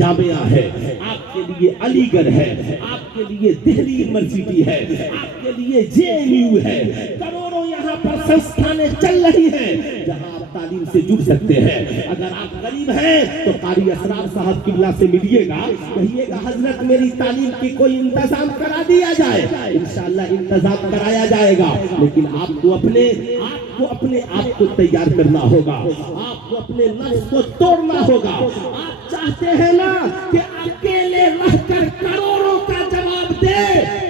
جامعہ ہے، آپ کے لیے علی گڑھ ہے، آپ کے لیے دہلی یونیورسٹی ہے، آپ کے لیے JNU ہے، کروڑوں یہاں پر سنستھانیں چل رہی ہیں جہاں آپ تعلیم سے جڑ سکتے ہیں۔ اگر آپ غریب ہیں تو قاری اسرار صاحب قبلہ سے ملیے گا، کہیے گا حضرت میری تعلیم کی کوئی انتظام کرا دیا جائے، انشاءاللہ انتظام کرایا جائے گا، لیکن آپ کو اپنے آپ کو تیار کرنا ہوگا، آپ کو اپنے نفس کو توڑنا ہوگا۔ آپ چاہتے ہیں نا کہ اکیلے رہ کر کروڑوں کا جواب دے،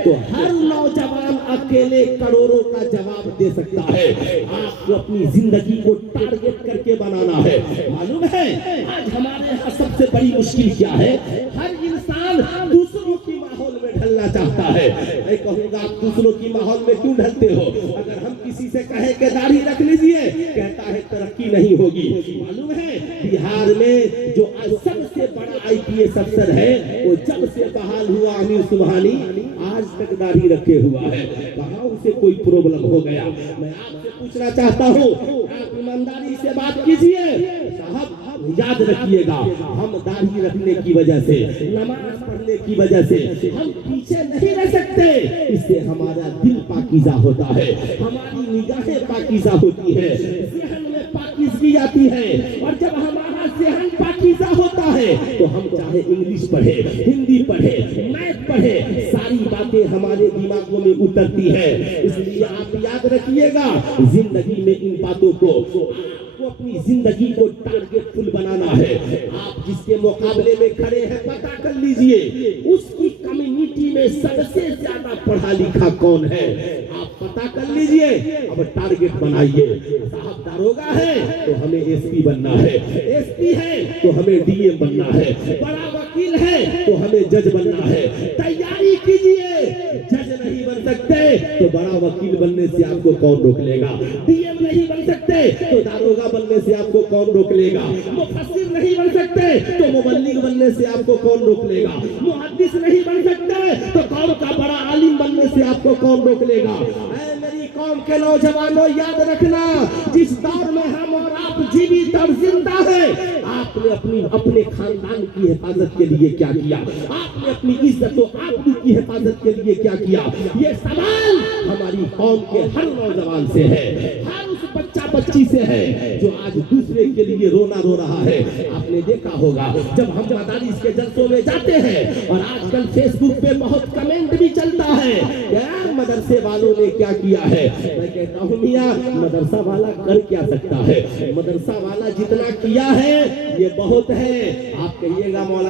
تو ہر نوجوان اکیلے کروڑوں کا جواب دے سکتا ہے۔ آپ کو اپنی زندگی کو ٹارگٹ کر کے بنانا ہے۔ معلوم ہے آج ہمارے یہاں سب سے بڑی مشکل کیا ہے؟ ہر انسان دوسروں کی ماحول میں ڈھلنا چاہتا ہے۔ میں کہوں گا آپ دوسروں کی ماحول میں کیوں ڈھلتے ہو؟ اگر ہم کسی سے کہیں کہ داڑھی رکھ لیجئے، کہتا ہے ترقی نہیں ہوگی۔ معلوم ہے بہار میں جو سب سے بڑا IPS افسر ہے، وہ جب سے بحال ہوا امیر سبحانی، آج تک داڑھی رکھے ہوا ہے، کہاں اسے کوئی پرابلم ہو گیا؟ میں آپ سے پوچھنا چاہتا ہوں، آپ ایمانداری سے بات کیجئے۔ صاحب یاد رکھیے گا، ہم داڑھی رکھنے کی وجہ سے، نماز پڑھنے کی وجہ سے ہم پیچھے نہیں رہ سکتے۔ اس سے ہمارا دل پاکیزہ ہوتا ہے، ہماری نگاہیں پاکیزہ ہوتی ہے، ذہن میں پاکیزگی آتی ہے، اور جب ہمارا ذہن پاکیزہ ہوتا ہے تو ہم چاہے انگلش پڑھے، ہندی پڑھے، میتھ پڑھے، ساری باتیں ہمارے دماغوں میں اترتی ہے۔ اس لیے آپ یاد رکھیے گا، زندگی میں ان باتوں کو اپنی زندگی کو ٹارگٹ فل بنانا ہے۔ آپ جس کے مقابلے میں کھڑے ہیں پتہ کر لیجئے اس کی کمیونٹی میں سب سے زیادہ پڑھا لکھا کون ہے، آپ پتہ کر لیجئے، اب ٹارگٹ بنائیے۔ صاحب داروغہ ہے تو ہمیں SP بننا ہے، SP ہے تو ہمیں DM بننا ہے، بڑا وکیل ہے تو ہمیں جج بننا ہے۔ تیاری کیجئے، جج نہیں بن سکتے تو بڑا وکیل بننے سے آپ کو کون روک لے گا؟ DM نہیں بن سکتے تو داروغہ بننے سے آپ کو کون روک لے گا؟ مفسر نہیں بن سکتے تو مبلغ بننے سے آپ کو کون روک لے گا؟ محدث نہیں بن سکتے تو قوم کا بڑا عالم بننے سے آپ کو کون روک لے گا؟ اے میری قوم کے نوجوانوں یاد رکھنا، جس دور میں ہم اور آپ جیوت اور زندہ ہیں، آپ نے اپنے خاندان کی حفاظت کے لیے کیا کیا؟ آپ نے اپنی عزت و آبرو کی حفاظت کے لیے کیا کیا؟ یہ سوال ہماری قوم کے ہر نوجوان سے ہے، ہر اس بچہ بچی سے ہے جو آج دوسرے کے لیے رونا رو رہا ہے۔ آپ نے دیکھا ہوگا جب ہم مدارس کے جلسوں میں جاتے ہیں، اور آج کل فیس بک پہ بہت کمنٹ بھی چلتا ہے کہ مدرسے والوں نے کیا کیا ہے، میں کہتا ہوں میاں مدرسہ والا کر کیا سکتا ہے؟ مدرسہ والا جتنا کیا ہے یہ بہت ہے۔ آپ کہیے گا مولانا